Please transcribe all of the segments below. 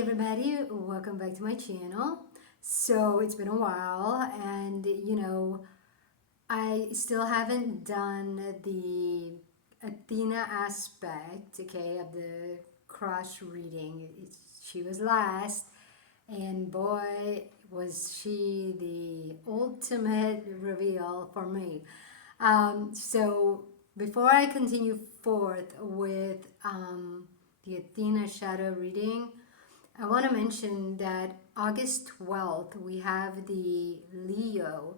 Hey everybody, welcome back to my channel. So it's been a while and I still haven't done the Athena aspect, okay, of the cross reading. She was last, and boy was she the ultimate reveal for me. So before I continue forth with the Athena shadow reading, I want to mention that August 12th, we have the Leo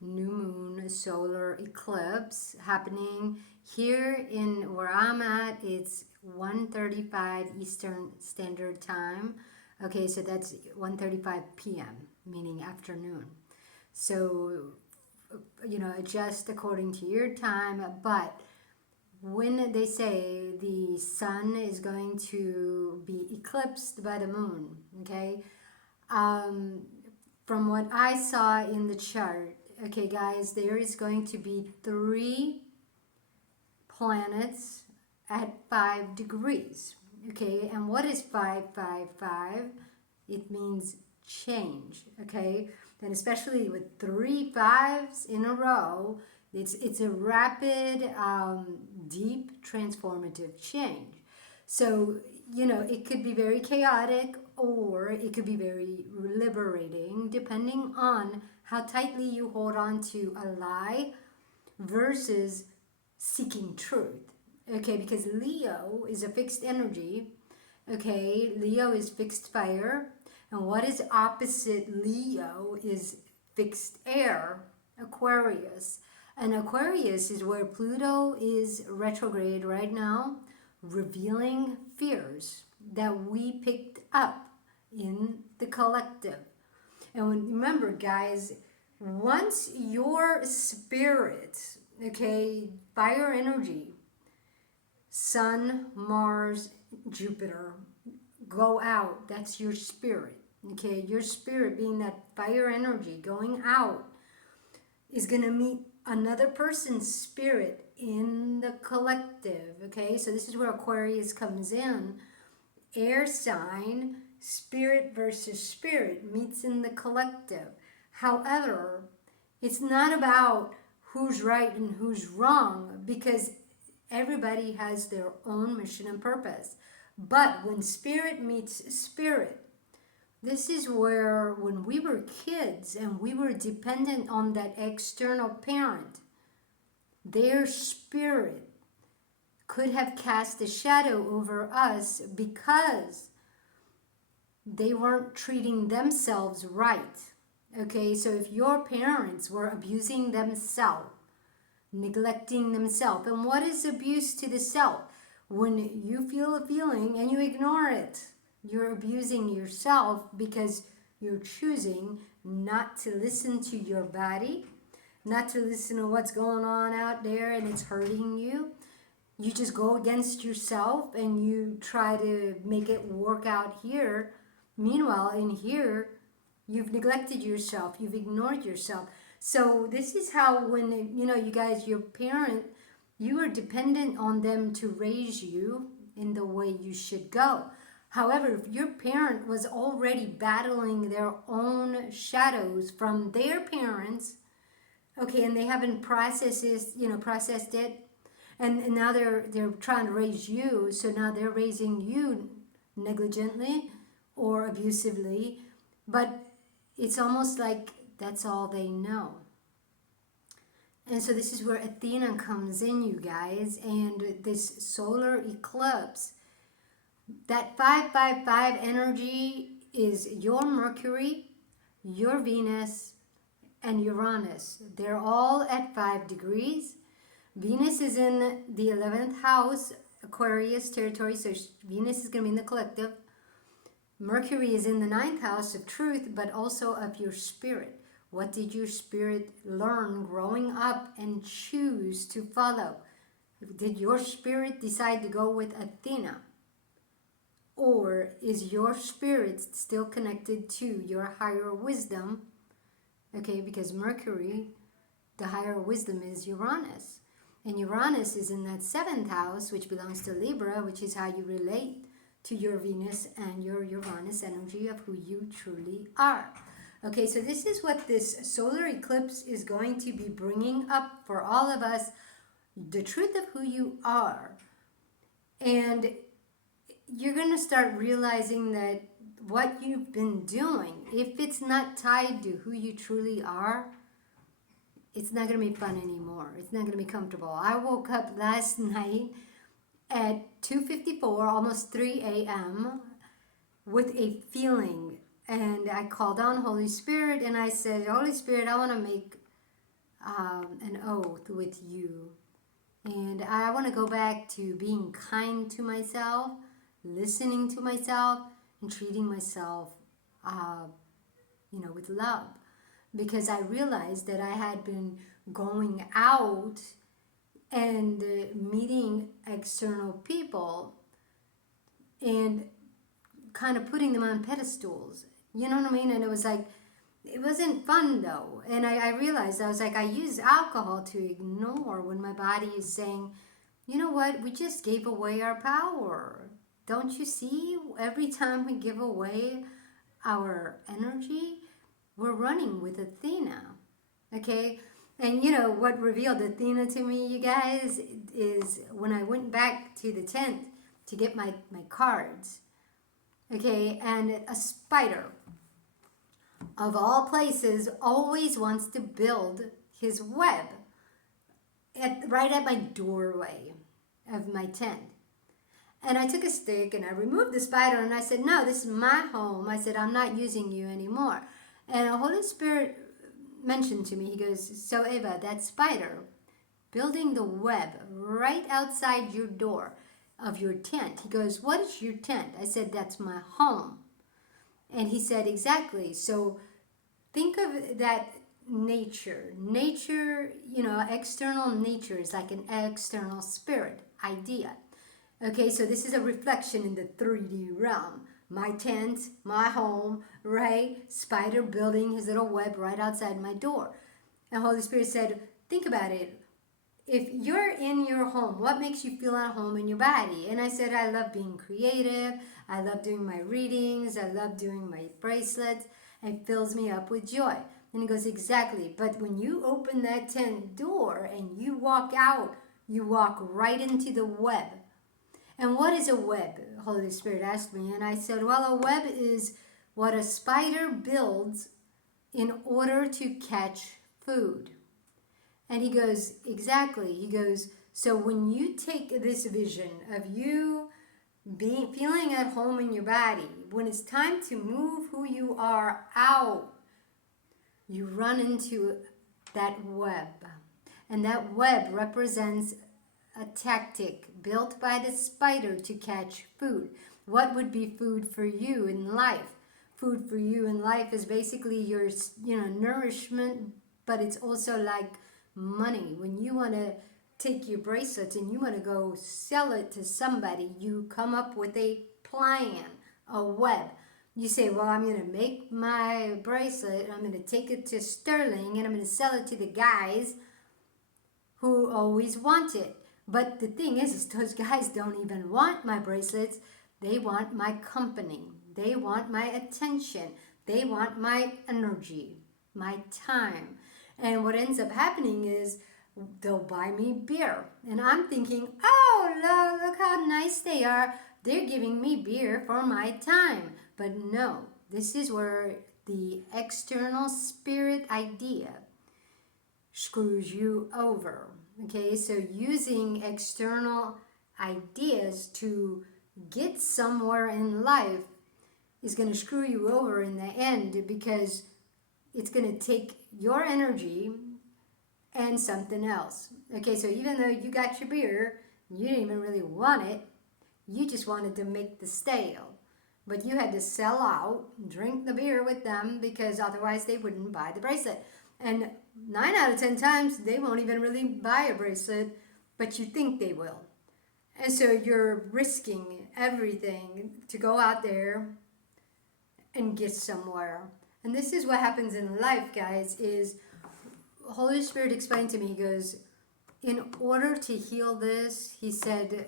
new moon solar eclipse happening here in where I'm at. It's 1:35 Eastern Standard Time. Okay, so that's 1:35 p.m., meaning afternoon. So, adjust according to your time, but when they say the sun is going to be eclipsed by the moon, okay, um, from what I saw in the chart, okay, guys, there is going to be 3 planets at 5 degrees, okay, and what is 555? It means change, okay, and especially with 3 5s in a row, it's a rapid, deep, transformative change. So, it could be very chaotic or it could be very liberating, depending on how tightly you hold on to a lie versus seeking truth. Okay, because Leo is a fixed energy. Okay, Leo is fixed fire. And what is opposite Leo is fixed air, Aquarius. And Aquarius is where Pluto is retrograde right now, revealing fears that we picked up in the collective. And remember, guys, once your spirit, okay, fire energy, Sun, Mars, Jupiter, go out, that's your spirit. Okay, your spirit being that fire energy going out is going to meet another person's spirit in the collective. Okay, so this is where Aquarius comes in. Air sign, spirit versus spirit meets in the collective. However, it's not about who's right and who's wrong, because everybody has their own mission and purpose. But when spirit meets spirit, this is where when we were kids and we were dependent on that external parent, their spirit could have cast a shadow over us because they weren't treating themselves right. Okay, so if your parents were abusing themselves, neglecting themselves, and what is abuse to the self? When you feel a feeling and you ignore it, you're abusing yourself because you're choosing not to listen to your body, not to listen to what's going on out there and it's hurting you. You just go against yourself and you try to make it work out here. Meanwhile, in here, you've neglected yourself, you've ignored yourself. So this is how when, you guys, your parent, you are dependent on them to raise you in the way you should go. However, if your parent was already battling their own shadows from their parents, okay, and they haven't processed it, and now they're trying to raise you, so now they're raising you negligently or abusively, but it's almost like that's all they know. And so this is where Athena comes in, you guys, and this solar eclipse, that 555 energy is your Mercury, your Venus, and Uranus. They're all at 5 degrees. Venus is in the 11th house, Aquarius territory, so Venus is going to be in the collective. Mercury is in the 9th house of truth, but also of your spirit. What did your spirit learn growing up and choose to follow? Did your spirit decide to go with Athena? Or is your spirit still connected to your higher wisdom? Okay, because Mercury, the higher wisdom, is Uranus. And Uranus is in that 7th house, which belongs to Libra, which is how you relate to your Venus and your Uranus energy of who you truly are. Okay, so this is what this solar eclipse is going to be bringing up for all of us, the truth of who you are. And you're going to start realizing that what you've been doing, if it's not tied to who you truly are, it's not going to be fun anymore. It's not going to be comfortable. I woke up last night at 2:54, almost 3 a.m. with a feeling. And I called on Holy Spirit and I said, Holy Spirit, I want to make an oath with you. And I want to go back to being kind to myself, listening to myself, and treating myself, with love. Because I realized that I had been going out and meeting external people and kind of putting them on pedestals. You know what I mean? And it was like, it wasn't fun though. And I realized, I was like, I use alcohol to ignore when my body is saying, you know what, we just gave away our power. Don't you see? Every time we give away our energy, we're running with Athena. Okay? And you know what revealed Athena to me, you guys, is when I went back to the tent to get my cards. Okay, and a spider, of all places, always wants to build his web right at my doorway of my tent. And I took a stick and I removed the spider and I said, no, this is my home. I said, I'm not using you anymore. And the Holy Spirit mentioned to me, he goes, so Eva, that spider building the web right outside your door of your tent. He goes, what is your tent? I said, that's my home. And he said, exactly. So think of that nature. Nature, external nature is like an external spirit idea. Okay, so this is a reflection in the 3D realm. My tent, my home, right? Spider building his little web right outside my door. And Holy Spirit said, think about it. If you're in your home, what makes you feel at home in your body? And I said, I love being creative. I love doing my readings. I love doing my bracelets. It fills me up with joy. And he goes, exactly. But when you open that tent door and you walk out, you walk right into the web. And what is a web? Holy Spirit asked me. And I said, well, a web is what a spider builds in order to catch food. And he goes, exactly. He goes, so when you take this vision of you feeling at home in your body, when it's time to move who you are out, you run into that web. And that web represents a tactic built by the spider to catch food. What would be food for you in life? Food for you in life is basically your, nourishment, but it's also like money. When you want to take your bracelets and you want to go sell it to somebody, you come up with a plan, a web. You say, well, I'm going to make my bracelet, I'm going to take it to Sterling, and I'm going to sell it to the guys who always want it. But the thing is those guys don't even want my bracelets. They want my company. They want my attention. They want my energy, my time. And what ends up happening is they'll buy me beer. And I'm thinking, oh, look how nice they are. They're giving me beer for my time. But no, this is where the external spirit idea screws you over. Okay, so using external ideas to get somewhere in life is going to screw you over in the end, because it's going to take your energy and something else. Okay, so even though you got your beer, you didn't even really want it. You just wanted to make the sale. But you had to sell out, drink the beer with them, because otherwise they wouldn't buy the bracelet. And 9 out of 10 times, they won't even really buy a bracelet, but you think they will. And so you're risking everything to go out there and get somewhere. And this is what happens in life, guys, is Holy Spirit explained to me, he goes, in order to heal this, he said,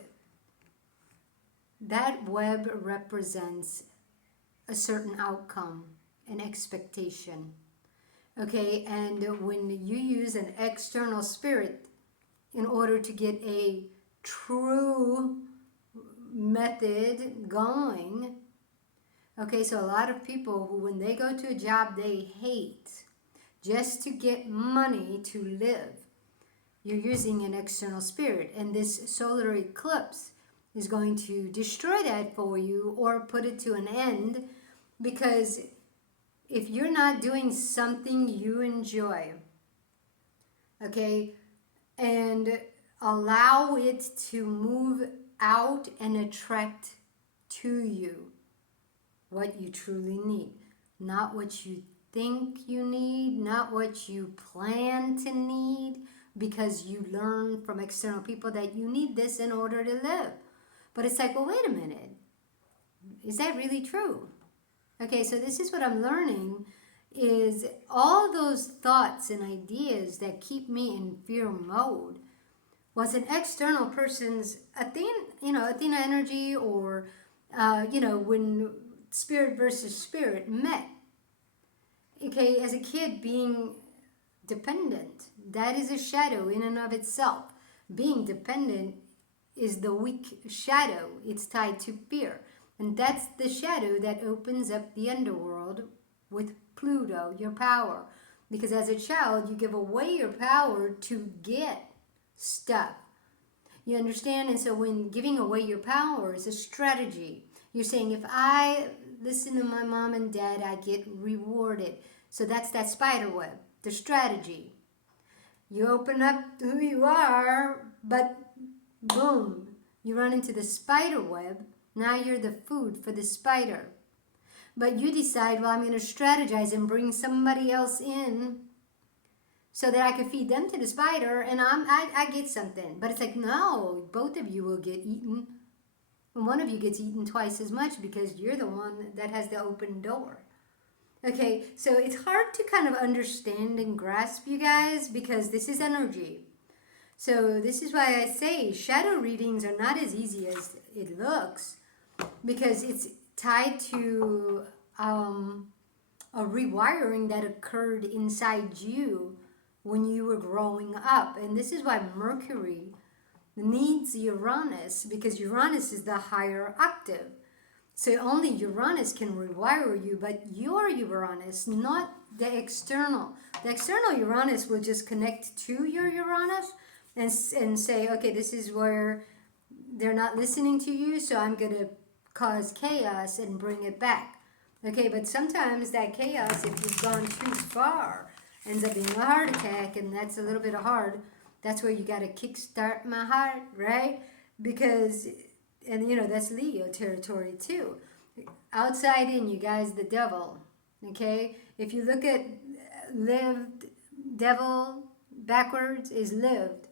that web represents a certain outcome, an expectation. Okay, and when you use an external spirit in order to get a true method going, okay, so a lot of people who, when they go to a job they hate just to get money to live, you're using an external spirit, and this solar eclipse is going to destroy that for you or put it to an end, because if you're not doing something you enjoy, okay, and allow it to move out and attract to you what you truly need, not what you think you need, not what you plan to need, because you learn from external people that you need this in order to live. But it's like, well, wait a minute. Is that really true? Okay, so this is what I'm learning, is all those thoughts and ideas that keep me in fear mode was an external person's Athena energy, or when spirit versus spirit met. Okay, as a kid, being dependent, that is a shadow in and of itself. Being dependent is the weak shadow. It's tied to fear. And that's the shadow that opens up the underworld with Pluto, your power. Because as a child, you give away your power to get stuff. You understand? And so when giving away your power is a strategy, you're saying, if I listen to my mom and dad, I get rewarded. So that's that spider web, the strategy. You open up who you are, but boom, you run into the spider web. Now you're the food for the spider. But you decide, well, I'm going to strategize and bring somebody else in so that I can feed them to the spider, and I get something. But it's like, no, both of you will get eaten. And one of you gets eaten twice as much because you're the one that has the open door. Okay, so it's hard to kind of understand and grasp, you guys, because this is energy. So this is why I say shadow readings are not as easy as it looks, because it's tied to a rewiring that occurred inside you when you were growing up. And this is why Mercury needs Uranus, because Uranus is the higher octave. So only Uranus can rewire you, but your Uranus, not the external. The external Uranus will just connect to your Uranus and say, okay, this is where they're not listening to you, so I'm going to cause chaos and bring it back. Okay, but sometimes that chaos, if you've gone too far, ends up being a heart attack, and that's a little bit hard. That's where you got to kickstart my heart, right? Because, and that's Leo territory too. Outside in, you guys, the devil. Okay, if you look at lived, devil backwards is lived,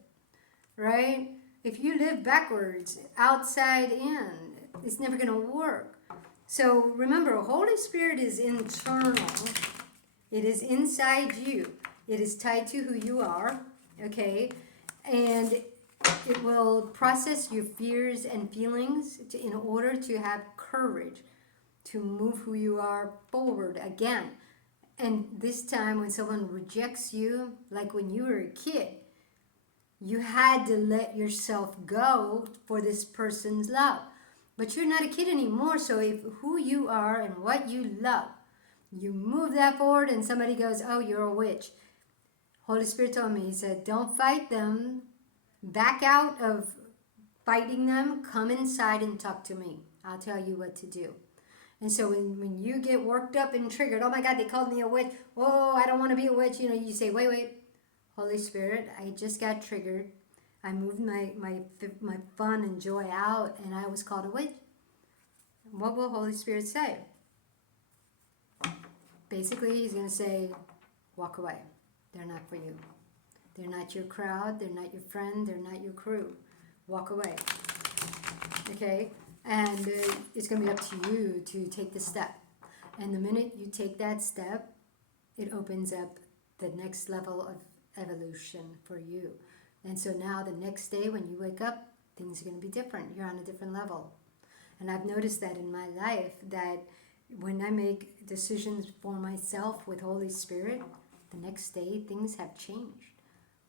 right? If you live backwards, outside in, it's never going to work. So remember, Holy Spirit is internal. It is inside you. It is tied to who you are, okay? And it will process your fears and feelings in order to have courage to move who you are forward again. And this time when someone rejects you, like when you were a kid, you had to let yourself go for this person's love. But you're not a kid anymore, so if who you are and what you love, you move that forward and somebody goes, oh, you're a witch. Holy Spirit told me, he said, don't fight them. Back out of fighting them. Come inside and talk to me. I'll tell you what to do. And so when you get worked up and triggered, oh my God, they called me a witch. Oh, I don't want to be a witch. You say, wait. Holy Spirit, I just got triggered. I moved my fun and joy out, and I was called a witch. What will Holy Spirit say? Basically, he's going to say, walk away. They're not for you. They're not your crowd. They're not your friend. They're not your crew. Walk away. Okay? And it's going to be up to you to take the step. And the minute you take that step, it opens up the next level of evolution for you. And so now the next day when you wake up, things are going to be different. You're on a different level. And I've noticed that in my life, that when I make decisions for myself with Holy Spirit, the next day things have changed.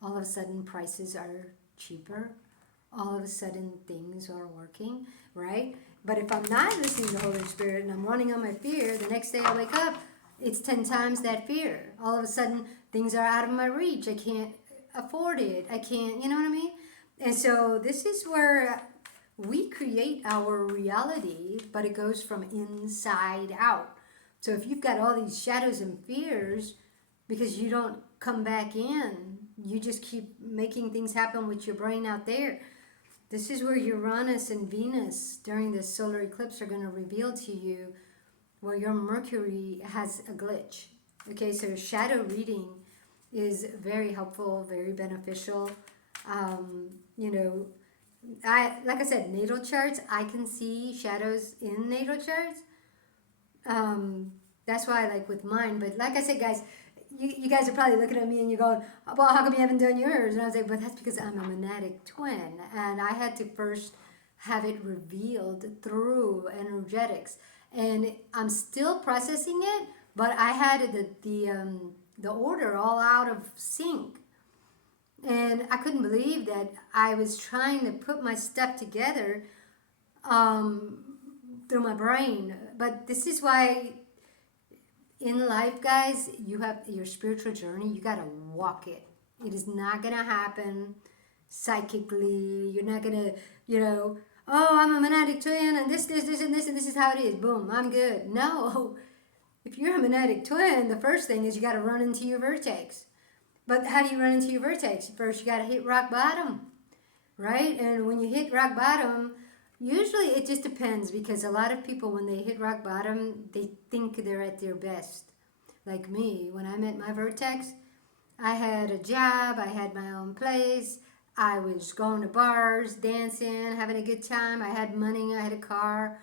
All of a sudden prices are cheaper. All of a sudden things are working, right? But if I'm not listening to Holy Spirit and I'm running on my fear, the next day I wake up, it's 10 times that fear. All of a sudden things are out of my reach. I can't afford it. I can't, you know what I mean? And so this is where we create our reality, but it goes from inside out. So if you've got all these shadows and fears because you don't come back in, you just keep making things happen with your brain out there. This is where Uranus and Venus during this solar eclipse are going to reveal to you where your Mercury has a glitch. Okay, so shadow reading is very helpful, very beneficial. You know, like I said, natal charts, I can see shadows in natal charts. That's why I like with mine. But like I said, guys, you guys are probably looking at me and you're going, well, how come you haven't done yours? And I was like, but that's because I'm a monadic twin. And I had to first have it revealed through energetics. And I'm still processing it, but I had the order all out of sync. And I couldn't believe that I was trying to put my stuff together through my brain. But this is why in life, guys, you have your spiritual journey, you got to walk it. It is not going to happen psychically. You're not going to, oh, I'm a monadic twin and this, and this is how it is. Boom, I'm good. No. If you're a monadic twin, the first thing is you got to run into your vertex. But how do you run into your vertex? First, you got to hit rock bottom, right? And when you hit rock bottom, usually it just depends, because a lot of people, when they hit rock bottom, they think they're at their best. Like me, when I met my vertex, I had a job, I had my own place, I was going to bars, dancing, having a good time, I had money, I had a car.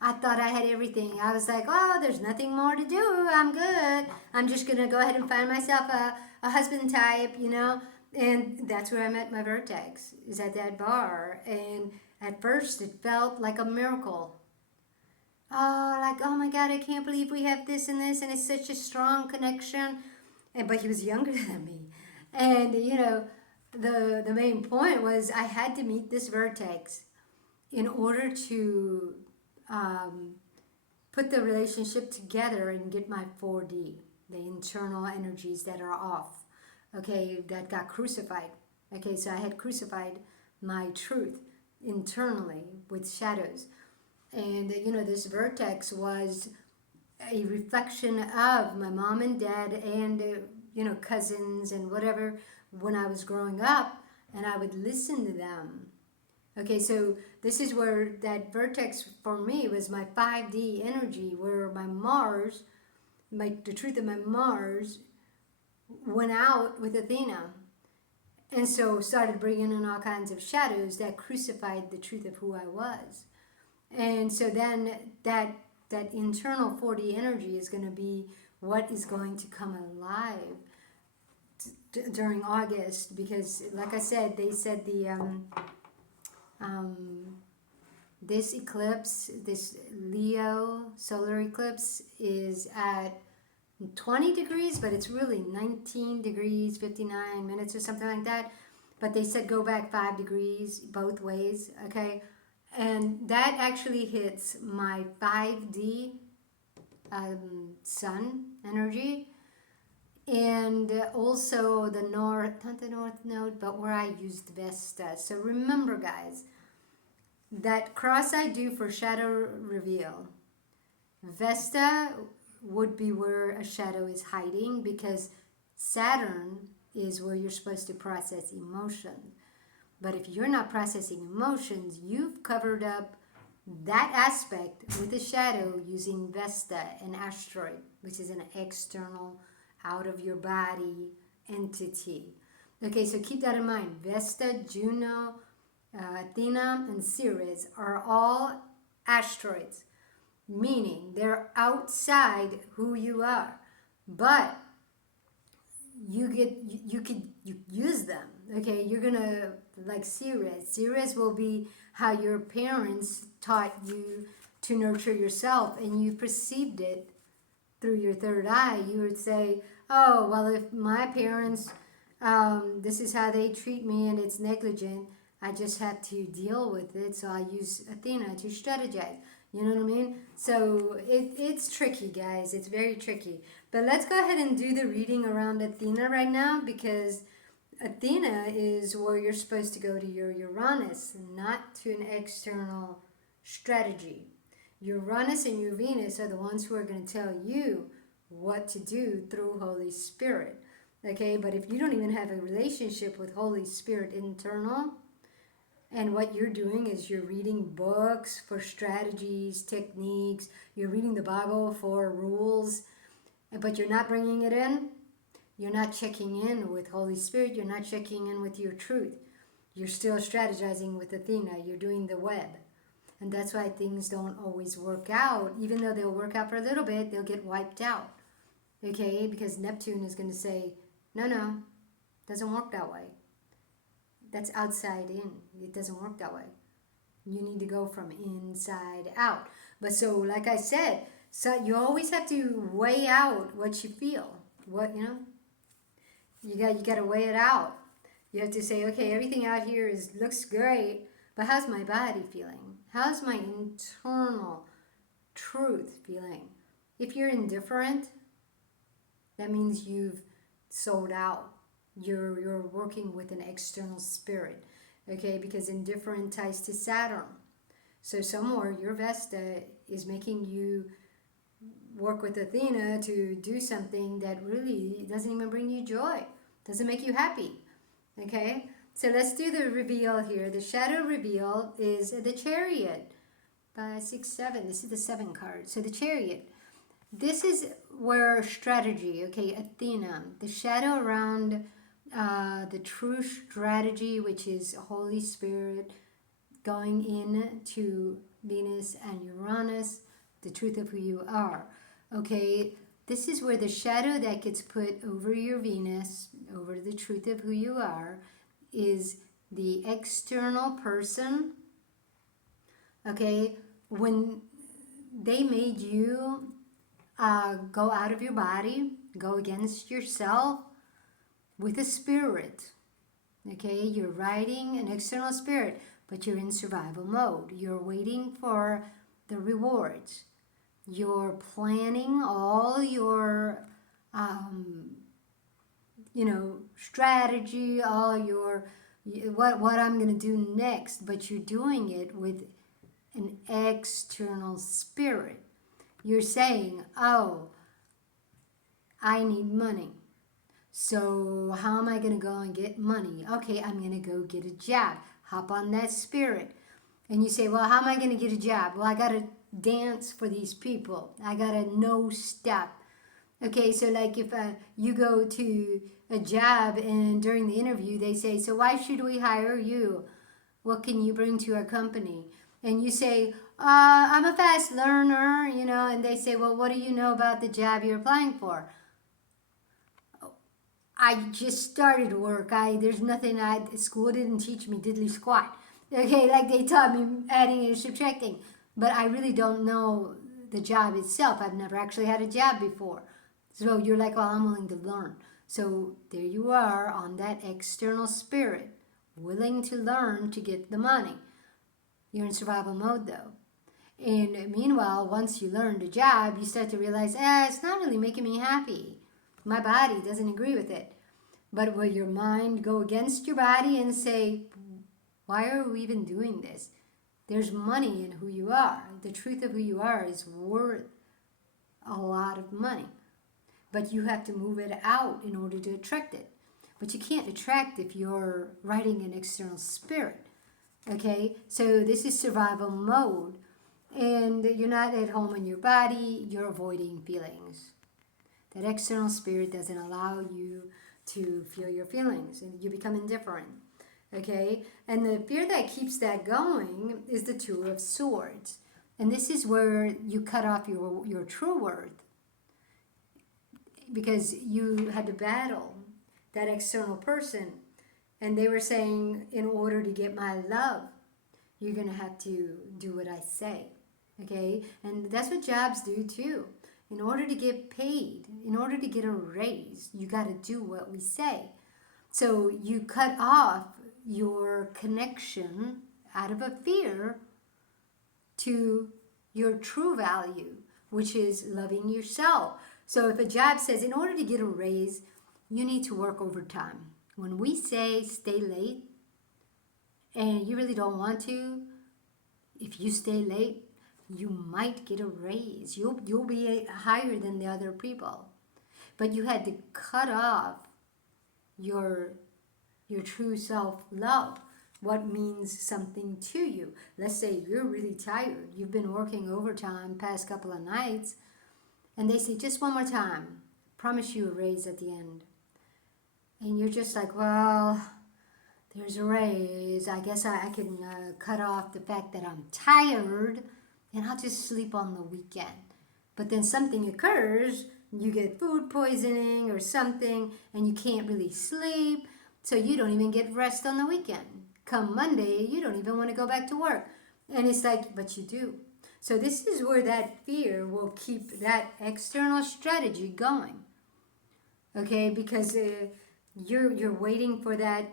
I thought I had everything. I was like, oh, there's nothing more to do. I'm good. I'm just going to go ahead and find myself a husband type, And that's where I met my vertex, is at that bar. And at first it felt like a miracle. Oh, like, oh my God, I can't believe we have this and this. And it's such a strong connection. But he was younger than me. And, the main point was I had to meet this vertex in order to put the relationship together and get my 4D, the internal energies that are off, okay, that got crucified. Okay, so I had crucified my truth internally with shadows. And, this vertex was a reflection of my mom and dad and, cousins and whatever when I was growing up, and I would listen to them. Okay, so this is where that vertex for me was my 5D energy, where my Mars, the truth of my Mars, went out with Athena. And so started bringing in all kinds of shadows that crucified the truth of who I was. And so then that internal 4D energy is going to be what is going to come alive during August. Because, like I said, they said this eclipse, this Leo solar eclipse, is at 20 degrees, but it's really 19 degrees, 59 minutes or something like that. But they said go back 5 degrees both ways, okay? And that actually hits my 5D sun energy. And also the north, not the north node, but where I used Vesta. So remember, guys, that cross I do for shadow reveal, Vesta would be where a shadow is hiding, because Saturn is where you're supposed to process emotions. But if you're not processing emotions, you've covered up that aspect with a shadow using Vesta, an asteroid, which is an external, out of your body entity. Okay, so keep that in mind. Vesta, Juno, Athena, and Ceres are all asteroids, meaning they're outside who you are, but you use them. Okay, you're gonna, like Ceres. Ceres will be how your parents taught you to nurture yourself, and you perceived it through your third eye. You would say, oh, well, if my parents, this is how they treat me and it's negligent, I just have to deal with it. So I use Athena to strategize. You know what I mean? So it's tricky, guys. It's very tricky. But let's go ahead and do the reading around Athena right now, because Athena is where you're supposed to go to your Uranus, not to an external strategy. Uranus and your Venus are the ones who are going to tell you what to do through Holy Spirit. Okay, but if you don't even have a relationship with Holy Spirit internal, and what you're doing is you're reading books for strategies, techniques, you're reading the Bible for rules, but you're not bringing it in, you're not checking in with Holy Spirit, you're not checking in with your truth. You're still strategizing with Athena, you're doing the web. And that's why things don't always work out. Even though they'll work out for a little bit, they'll get wiped out. Okay? Because Neptune is going to say, no, doesn't work that way. That's outside in. It doesn't work that way. You need to go from inside out. But so, like I said, so you always have to weigh out what you feel. What, you got to weigh it out. You have to say, okay, everything out here looks great, but how's my body feeling? How's my internal truth feeling? If you're indifferent, that means you've sold out. You're working with an external spirit, okay? Because indifferent ties to Saturn. So somewhere your Vesta is making you work with Athena to do something that really doesn't even bring you joy, doesn't make you happy, okay? So let's do the reveal here. The shadow reveal is the Chariot. 5, 6, 7. This is the 7 card. So the Chariot. This is where strategy, okay, Athena. The shadow around the true strategy, which is Holy Spirit going into Venus and Uranus, the truth of who you are. Okay, this is where the shadow that gets put over your Venus, over the truth of who you are, is the external person. Okay, when they made you go out of your body, go against yourself with a spirit. Okay, you're riding an external spirit, but you're in survival mode. You're waiting for the rewards. You're planning all your strategy, all your what I'm going to do next, but you're doing it with an external spirit. You're saying, oh, I need money. So how am I going to go and get money? Okay, I'm going to go get a job. Hop on that spirit. And you say, well, how am I going to get a job? Well, I got to dance for these people. I got to know step. Okay, so like if you go to a job and during the interview they say, so why should we hire you? What can you bring to our company? And you say, I'm a fast learner, and they say, well, what do you know about the job you're applying for? I just started work. There's nothing, school didn't teach me diddly squat. Okay, like they taught me adding and subtracting. But I really don't know the job itself. I've never actually had a job before. So you're like, well, I'm willing to learn. So there you are on that external spirit, willing to learn to get the money. You're in survival mode though. And meanwhile, once you learn the job, you start to realize, it's not really making me happy. My body doesn't agree with it. But will your mind go against your body and say, why are we even doing this? There's money in who you are. The truth of who you are is worth a lot of money. But you have to move it out in order to attract it. But you can't attract if you're riding an external spirit. Okay? So this is survival mode. And you're not at home in your body. You're avoiding feelings. That external spirit doesn't allow you to feel your feelings. And you become indifferent. Okay? And the fear that keeps that going is the Two of Swords. And this is where you cut off your true worth. Because you had to battle that external person. And they were saying, in order to get my love, you're going to have to do what I say. Okay? And that's what jobs do too. In order to get paid, in order to get a raise, you got to do what we say. So you cut off your connection out of a fear to your true value, which is loving yourself. So if a job says, in order to get a raise, you need to work overtime. When we say stay late and you really don't want to, if you stay late, you might get a raise. You'll be higher than the other people. But you had to cut off your true self-love, what means something to you. Let's say you're really tired. You've been working overtime past couple of nights, and they say, just one more time, promise you a raise at the end. And you're just like, well, there's a raise. I guess I can cut off the fact that I'm tired, and I'll just sleep on the weekend. But then something occurs, you get food poisoning or something, and you can't really sleep, so you don't even get rest on the weekend. Come Monday, you don't even want to go back to work. And it's like, but you do. So this is where that fear will keep that external strategy going. Okay, because you're waiting for that,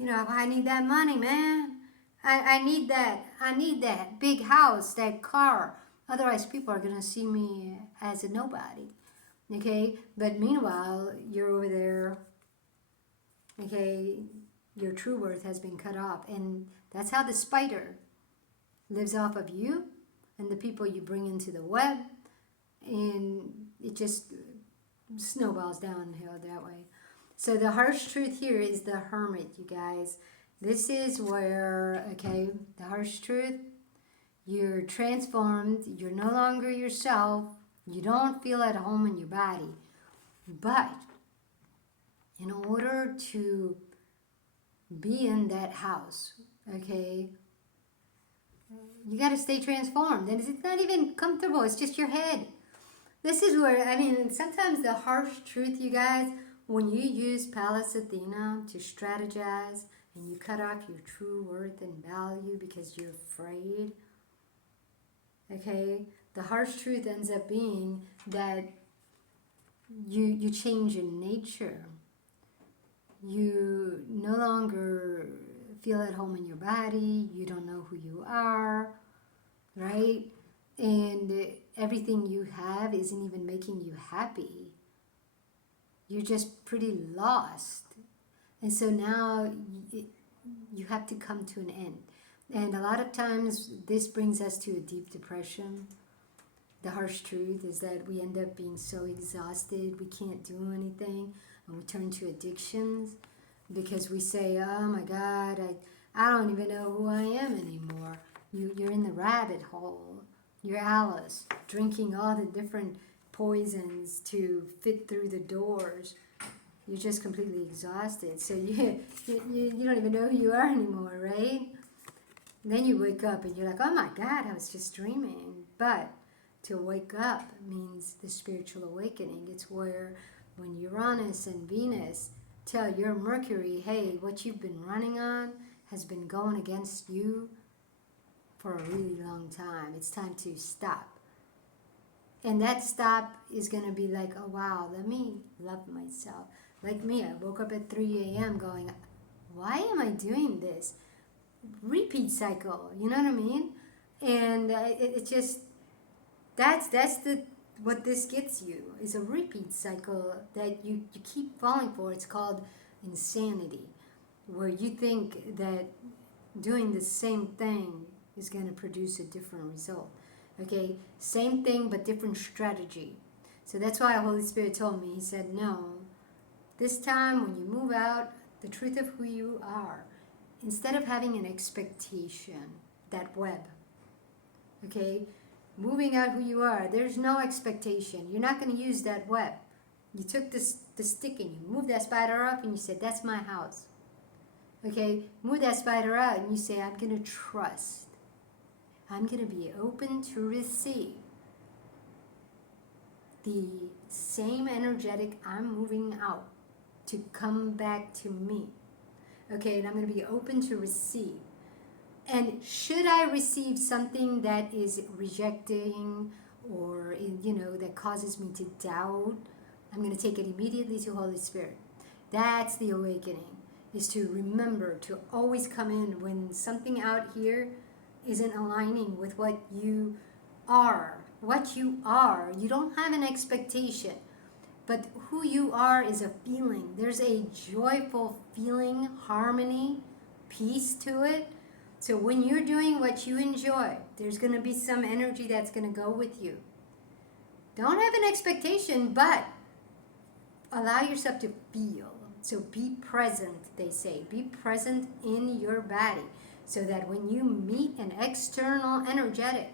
I need that money, man. I need that. I need that big house, that car. Otherwise, people are going to see me as a nobody. Okay? But meanwhile, you're over there. Okay? Your true worth has been cut off. And that's how the spider lives off of you and the people you bring into the web. And it just snowballs downhill that way. So the harsh truth here is the hermit, you guys. This is where, okay, the harsh truth, you're transformed, you're no longer yourself, you don't feel at home in your body. But in order to be in that house, okay, you got to stay transformed. And it's not even comfortable, it's just your head. This is where, sometimes the harsh truth, you guys, when you use Pallas Athena to strategize and you cut off your true worth and value because you're afraid, okay, the harsh truth ends up being that you change in nature. You no longer feel at home in your body. You don't know who you are, right? And everything you have isn't even making you happy. You're just pretty lost. And so now you have to come to an end. And a lot of times this brings us to a deep depression. The harsh truth is that we end up being so exhausted, we can't do anything, and we turn to addictions because we say, oh my God, I don't even know who I am anymore. You're in the rabbit hole. You're Alice, drinking all the different poisons to fit through the doors. You're just completely exhausted. So you don't even know who you are anymore, right? And then you wake up and you're like, oh my God, I was just dreaming. But to wake up means the spiritual awakening. It's where when Uranus and Venus tell your Mercury, hey, what you've been running on has been going against you for a really long time. It's time to stop. And that stop is going to be like, oh wow, let me love myself. Like me, I woke up at 3 a.m. going, why am I doing this? Repeat cycle, you know what I mean? And it just, that's what this gets you, is a repeat cycle that you keep falling for. It's called insanity, where you think that doing the same thing is going to produce a different result. Okay, same thing but different strategy. So that's why Holy Spirit told me, he said, no, this time when you move out the truth of who you are, instead of having an expectation, that web, okay, moving out who you are, there's no expectation. You're not going to use that web. You took the stick and you moved that spider up and you said, that's my house. Okay, move that spider out and you say, I'm going to trust. I'm going to be open to receive the same energetic I'm moving out to come back to me. Okay, and I'm going to be open to receive. And should I receive something that is rejecting or, that causes me to doubt, I'm going to take it immediately to Holy Spirit. That's the awakening, is to remember to always come in when something out here isn't aligning with what you are. What you are. You don't have an expectation, but who you are is a feeling. There's a joyful feeling, harmony, peace to it. So when you're doing what you enjoy, there's going to be some energy that's going to go with you. Don't have an expectation, but allow yourself to feel. So be present, they say. Be present in your body so that when you meet an external energetic,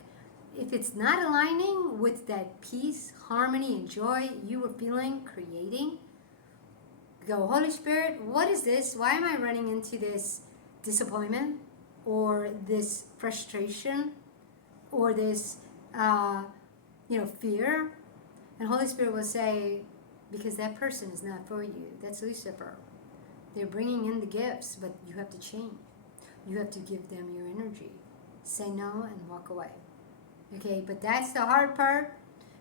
if it's not aligning with that peace, harmony, and joy you were feeling, creating, go, Holy Spirit, what is this? Why am I running into this disappointment or this frustration or this, fear? And Holy Spirit will say, because that person is not for you. That's Lucifer. They're bringing in the gifts, but you have to change. You have to give them your energy. Say no and walk away. Okay, but that's the hard part.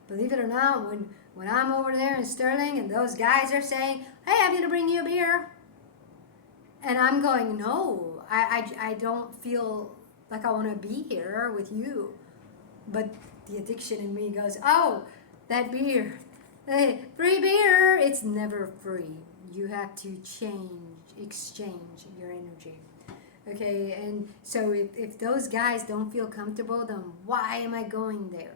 Believe it or not, when I'm over there in Sterling and those guys are saying, hey, I'm going to bring you a beer. And I'm going, no, I don't feel like I want to be here with you. But the addiction in me goes, oh, that beer. Hey, free beer. It's never free. You have to exchange your energy. Okay, and so if those guys don't feel comfortable, then why am I going there?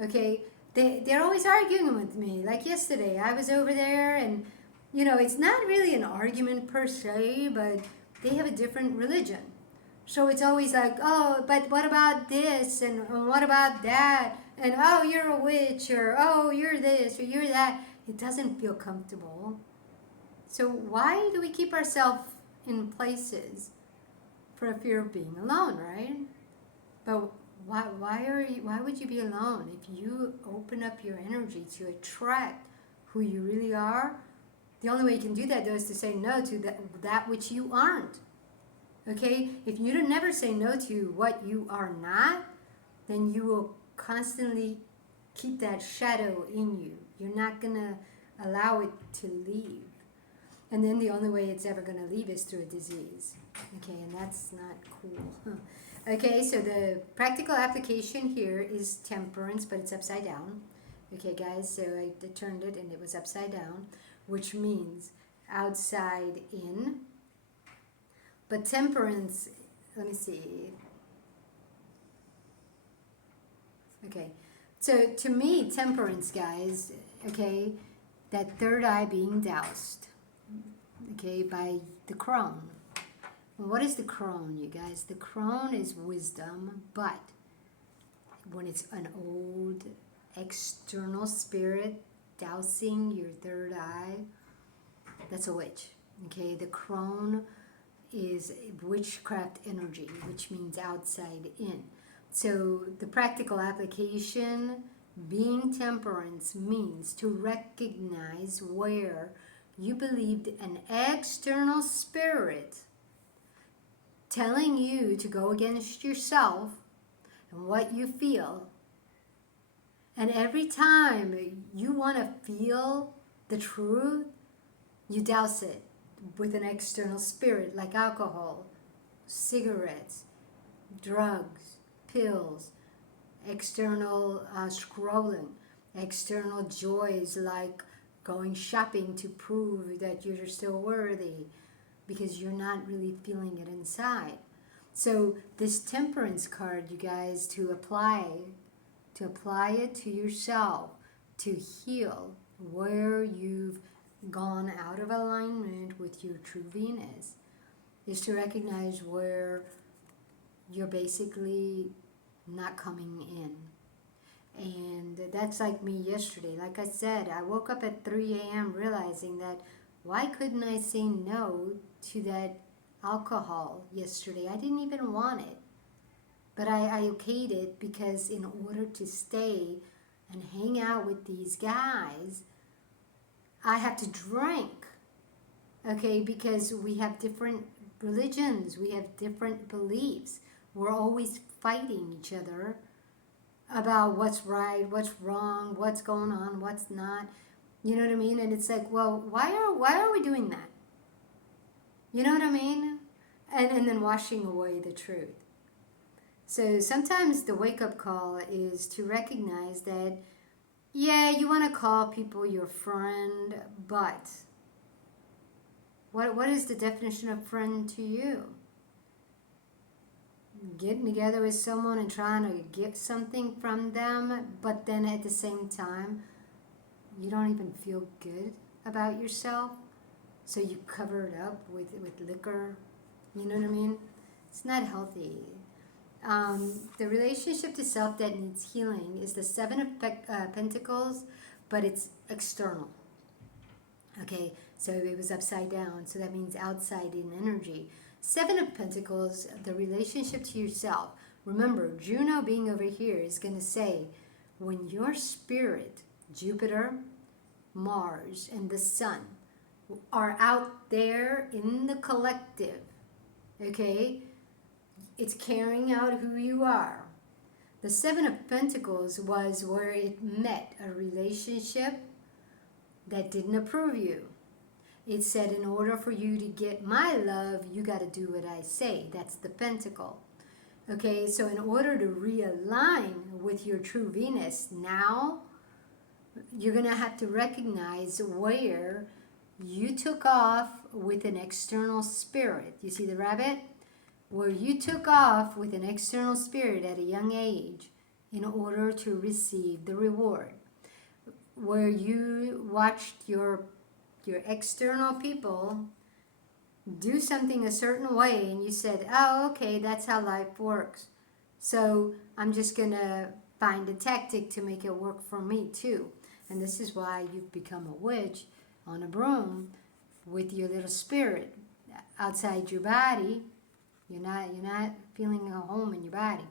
Okay, they're always arguing with me. Like yesterday, I was over there and, it's not really an argument per se, but they have a different religion. So it's always like, oh, but what about this? And what about that? And, oh, you're a witch, or, oh, you're this, or you're that. It doesn't feel comfortable. So why do we keep ourselves in places for a fear of being alone, right? But why would you be alone? If you open up your energy to attract who you really are, the only way you can do that, though, is to say no to that which you aren't. Okay? If you don't never say no to what you are not, then you will constantly keep that shadow in you. You're not going to allow it to leave. And then the only way it's ever going to leave is through a disease. Okay, and that's not cool. Okay, so the practical application here is temperance, but it's upside down. Okay, guys, so I turned it and it was upside down, which means outside in. But temperance, let me see. Okay, so to me, temperance, guys, okay, that third eye being doused, okay, by the crone. What is the crone, you guys? The crone is wisdom, but when it's an old external spirit dousing your third eye, that's a witch. Okay, the crone is witchcraft energy, which means outside in. So the practical application, being temperance, means to recognize where you believed an external spirit telling you to go against yourself and what you feel. And every time you want to feel the truth, you douse it with an external spirit like alcohol, cigarettes, drugs, pills, external scrolling, external joys like going shopping to prove that you're still worthy because you're not really feeling it inside. So this temperance card, you guys, to apply it to yourself, to heal where you've gone out of alignment with your true Venus, is to recognize where you're basically not coming in. And that's like me yesterday. Like I said, I woke up at 3 a.m. realizing that why couldn't I say no to that alcohol yesterday? I didn't even want it. But I okayed it because in order to stay and hang out with these guys, I had to drink. Okay, because we have different religions, we have different beliefs. We're always fighting each other about what's right, what's wrong, what's going on, what's not. You know what I mean? And it's like, well, why are we doing that? You know what I mean? And then washing away the truth. So sometimes the wake up call is to recognize that, yeah, you want to call people your friend, but what is the definition of friend to you? Getting together with someone and trying to get something from them, but then at the same time, you don't even feel good about yourself, so you cover it up with liquor. You know what I mean? It's not healthy. The relationship to self that needs healing is the Seven of Pentacles, but it's external. Okay, so it was upside down, so that means outside in energy. Seven of Pentacles, the relationship to yourself. Remember, Juno being over here is going to say, when your spirit, Jupiter, Mars, and the Sun are out there in the collective, okay, it's carrying out who you are. The Seven of Pentacles was where it met a relationship that didn't approve you. It said, in order for you to get my love, you got to do what I say. That's the pentacle. Okay, so in order to realign with your true Venus, now you're going to have to recognize where you took off with an external spirit. You see the rabbit? Where you took off with an external spirit at a young age in order to receive the reward. Where you watched your external people do something a certain way and you said, oh, okay, that's how life works. So I'm just going to find a tactic to make it work for me too. And this is why you've become a witch on a broom with your little spirit outside your body. You're not feeling at home in your body.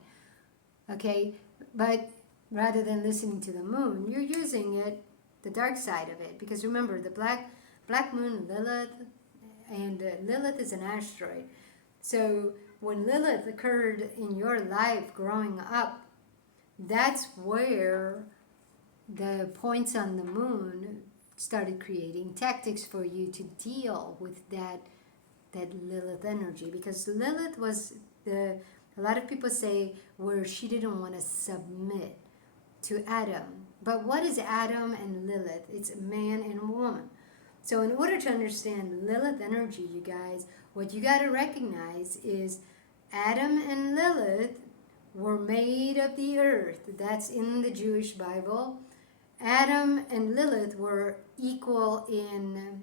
Okay? But rather than listening to the moon, you're using it, the dark side of it. Because remember, the black moon, Lilith, and Lilith is an asteroid. So when Lilith occurred in your life growing up, that's where the points on the moon started creating tactics for you to deal with that Lilith energy. Because Lilith was a lot of people say where she didn't want to submit to Adam. But what is Adam and Lilith? It's man and woman. So in order to understand Lilith energy, you guys, what you got to recognize is Adam and Lilith were made of the earth. That's in the Jewish Bible. Adam and Lilith were equal in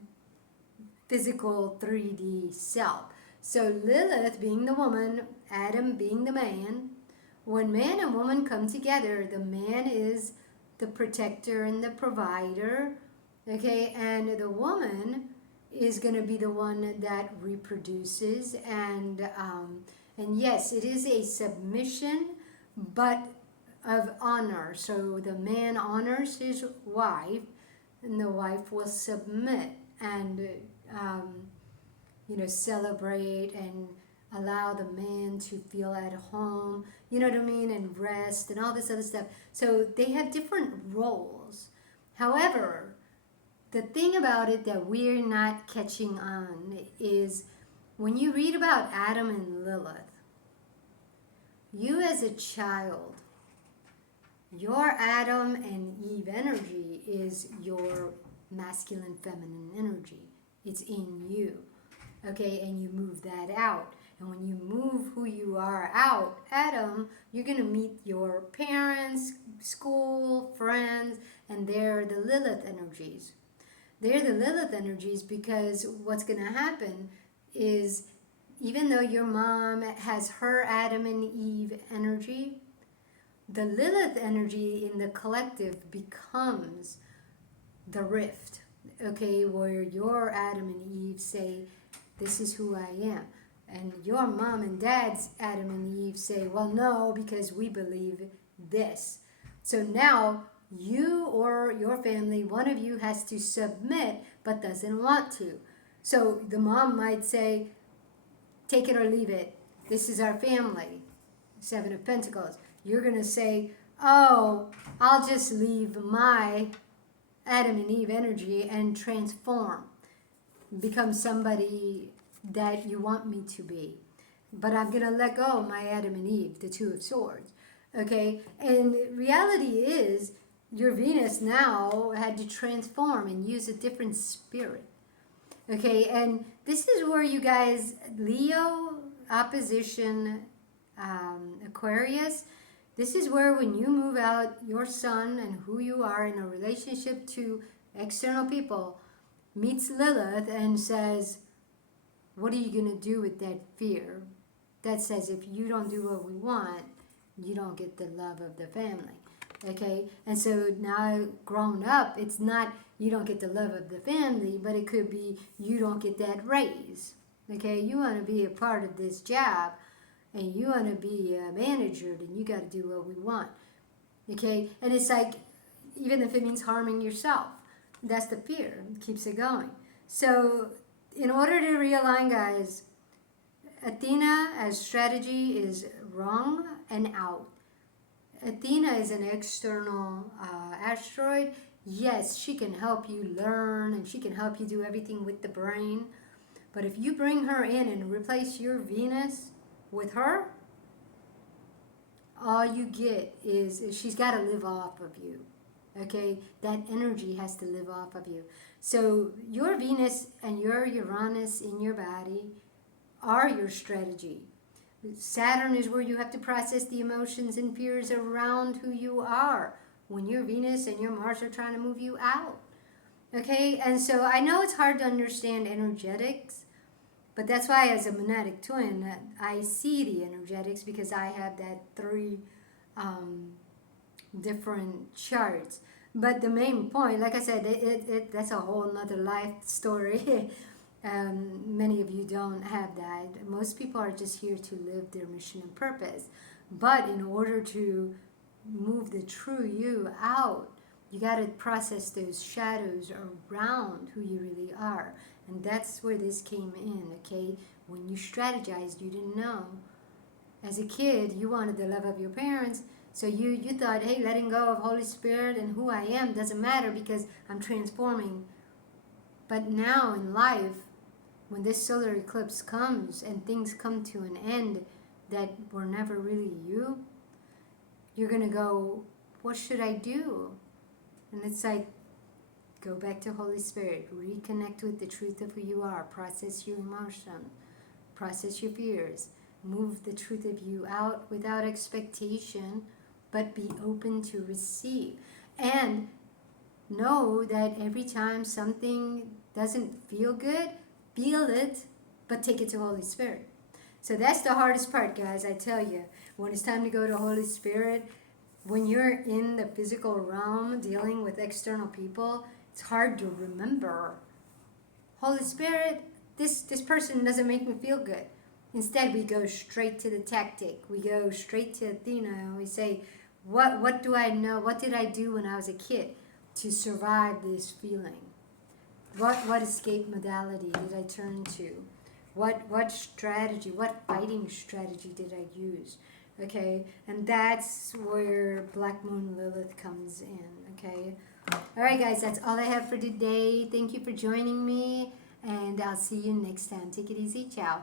physical 3D self. So Lilith being the woman, Adam being the man. When man and woman come together, the man is the protector and the provider, okay, and the woman is going to be the one that reproduces, and yes, it is a submission, but of honor. So the man honors his wife, and the wife will submit and celebrate and allow the man to feel at home, you know what I mean, and rest and all this other stuff. So they have different roles. However, the thing about it that we're not catching on is when you read about Adam and Lilith, you as a child, your Adam and Eve energy is your masculine, feminine energy. It's in you, okay, and you move that out. And when you move who you are out, Adam, you're going to meet your parents, school, friends, and they're the Lilith energies. They're the Lilith energies because what's going to happen is even though your mom has her Adam and Eve energy, the Lilith energy in the collective becomes the rift, okay, where your Adam and Eve say, this is who I am. And your mom and dad's Adam and Eve say, well, no, because we believe this. So now you or your family, one of you has to submit but doesn't want to. So the mom might say, take it or leave it. This is our family. Seven of Pentacles. You're going to say, oh, I'll just leave my Adam and Eve energy and transform. Become somebody that you want me to be. But I'm going to let go of my Adam and Eve, the Two of Swords. Okay? And reality is, your Venus now had to transform and use a different spirit. Okay? And this is where you guys, Leo, opposition, Aquarius, this is where when you move out your sun and who you are in a relationship to external people, meets Lilith and says, what are you going to do with that fear? That says if you don't do what we want, you don't get the love of the family. Okay? And so now grown up, it's not you don't get the love of the family, but it could be you don't get that raise. Okay? You want to be a part of this job and you want to be a manager, then you got to do what we want. Okay? And it's like, even if it means harming yourself, that's the fear. It keeps it going. So in order to realign, guys, Athena as strategy is wrong and out. Athena is an external asteroid. Yes, she can help you learn and she can help you do everything with the brain. But if you bring her in and replace your Venus with her, all you get is she's got to live off of you. Okay? That energy has to live off of you. So your Venus and your Uranus in your body are your strategy. Saturn is where you have to process the emotions and fears around who you are when your Venus and your Mars are trying to move you out. Okay? And so I know it's hard to understand energetics, but that's why as a monadic twin, I see the energetics because I have that 3 different charts. But the main point, like I said, that's a whole nother life story. Many of you don't have that. Most people are just here to live their mission and purpose. But in order to move the true you out, you got to process those shadows around who you really are. And that's where this came in, okay? When you strategized, you didn't know. As a kid, you wanted the love of your parents, so you thought, hey, letting go of Holy Spirit and who I am doesn't matter because I'm transforming. But now in life, when this solar eclipse comes and things come to an end that were never really you, you're going to go, what should I do? And it's like, go back to Holy Spirit, reconnect with the truth of who you are, process your emotion, process your fears, move the truth of you out without expectation, but be open to receive. And know that every time something doesn't feel good, feel it, but take it to Holy Spirit. So that's the hardest part, guys, I tell you. When it's time to go to Holy Spirit, when you're in the physical realm dealing with external people, it's hard to remember. Holy Spirit, this person doesn't make me feel good. Instead, we go straight to the tactic. We go straight to Athena and we say, what do I know? What did I do when I was a kid to survive this feeling? What escape modality did I turn to? What strategy, what fighting strategy did I use? Okay, and that's where Black Moon Lilith comes in, okay? All right, guys, that's all I have for today. Thank you for joining me, and I'll see you next time. Take it easy. Ciao.